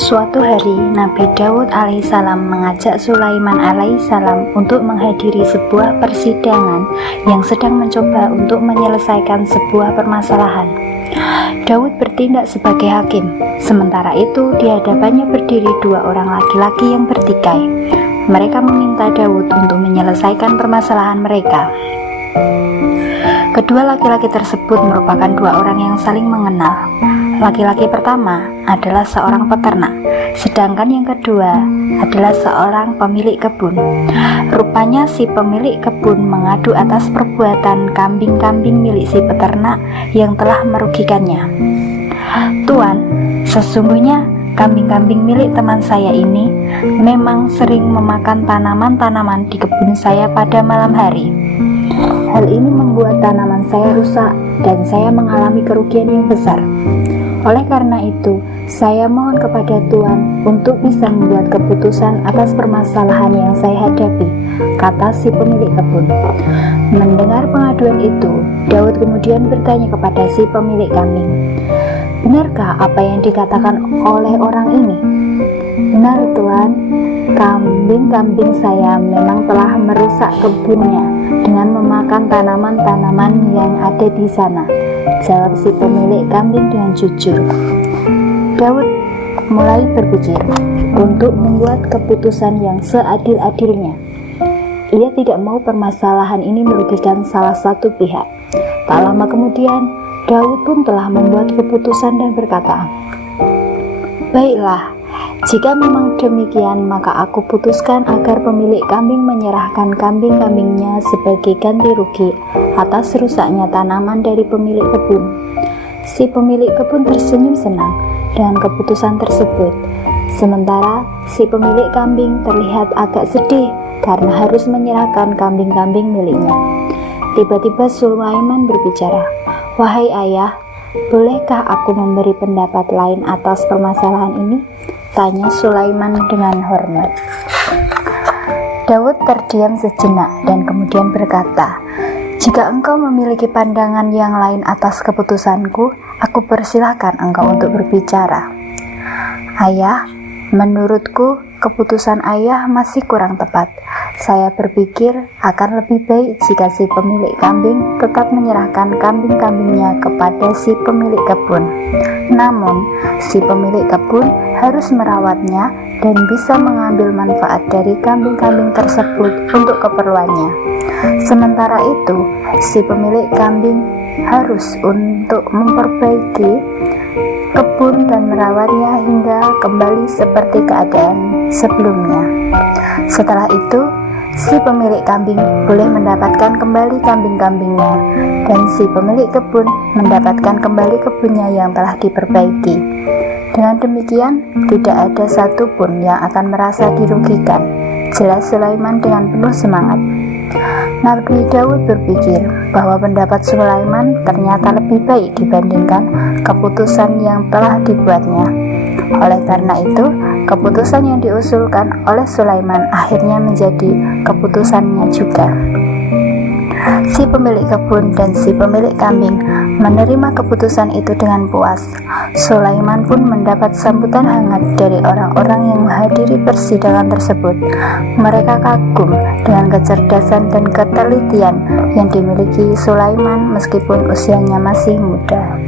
Suatu hari, Nabi Daud alaihissalam mengajak Sulaiman alaihissalam untuk menghadiri sebuah persidangan yang sedang mencoba untuk menyelesaikan sebuah permasalahan. Daud bertindak sebagai hakim, sementara itu di hadapannya berdiri dua orang laki-laki yang bertikai. Mereka meminta Daud untuk menyelesaikan permasalahan mereka. Kedua laki-laki tersebut merupakan dua orang yang saling mengenal. Laki-laki pertama adalah seorang peternak, sedangkan yang kedua adalah seorang pemilik kebun. Rupanya si pemilik kebun mengadu atas perbuatan kambing-kambing milik si peternak yang telah merugikannya. "Tuan, sesungguhnya kambing-kambing milik teman saya ini memang sering memakan tanaman-tanaman di kebun saya pada malam hari. Hal ini membuat tanaman saya rusak dan saya mengalami kerugian yang besar. Oleh karena itu, saya mohon kepada Tuan untuk bisa membuat keputusan atas permasalahan yang saya hadapi," kata si pemilik kebun. Mendengar pengaduan itu, Daud kemudian bertanya kepada si pemilik kambing, "Benarkah apa yang dikatakan oleh orang ini?" "Benar, Tuan. Kambing-kambing saya memang telah merusak kebunnya dengan memakan tanaman-tanaman yang ada di sana," jawab si pemilik kambing dengan jujur. Daud mulai berpikir untuk membuat keputusan yang seadil-adilnya. Ia tidak mau permasalahan ini merugikan salah satu pihak. Tak lama kemudian, Daud pun telah membuat keputusan dan berkata, "Baiklah, jika memang demikian, maka aku putuskan agar pemilik kambing menyerahkan kambing-kambingnya sebagai ganti rugi atas rusaknya tanaman dari pemilik kebun." Si pemilik kebun tersenyum senang dengan keputusan tersebut. Sementara si pemilik kambing terlihat agak sedih karena harus menyerahkan kambing-kambing miliknya. Tiba-tiba Sulaiman berbicara, "Wahai ayah, bolehkah aku memberi pendapat lain atas permasalahan ini?" tanya Sulaiman dengan hormat. Daud terdiam sejenak dan kemudian berkata, "Jika engkau memiliki pandangan yang lain atas keputusanku, aku persilahkan engkau untuk berbicara." "Ayah, menurutku keputusan ayah masih kurang tepat. Saya berpikir akan lebih baik jika si pemilik kambing tetap menyerahkan kambing-kambingnya kepada si pemilik kebun. Namun, si pemilik kebun harus merawatnya dan bisa mengambil manfaat dari kambing-kambing tersebut untuk keperluannya. Sementara itu, si pemilik kambing harus untuk memperbaiki kebun dan merawatnya hingga kembali seperti keadaan sebelumnya. Setelah itu, si pemilik kambing boleh mendapatkan kembali kambing-kambingnya dan si pemilik kebun mendapatkan kembali kebunnya yang telah diperbaiki. Dengan demikian, tidak ada satupun yang akan merasa dirugikan," jelas Sulaiman dengan penuh semangat. Nabi Daud berpikir bahwa pendapat Sulaiman ternyata lebih baik dibandingkan keputusan yang telah dibuatnya. Oleh karena itu, keputusan yang diusulkan oleh Sulaiman akhirnya menjadi keputusannya juga. Si pemilik kebun dan si pemilik kambing menerima keputusan itu dengan puas. Sulaiman pun mendapat sambutan hangat dari orang-orang yang menghadiri persidangan tersebut. Mereka kagum dengan kecerdasan dan ketelitian yang dimiliki Sulaiman meskipun usianya masih muda.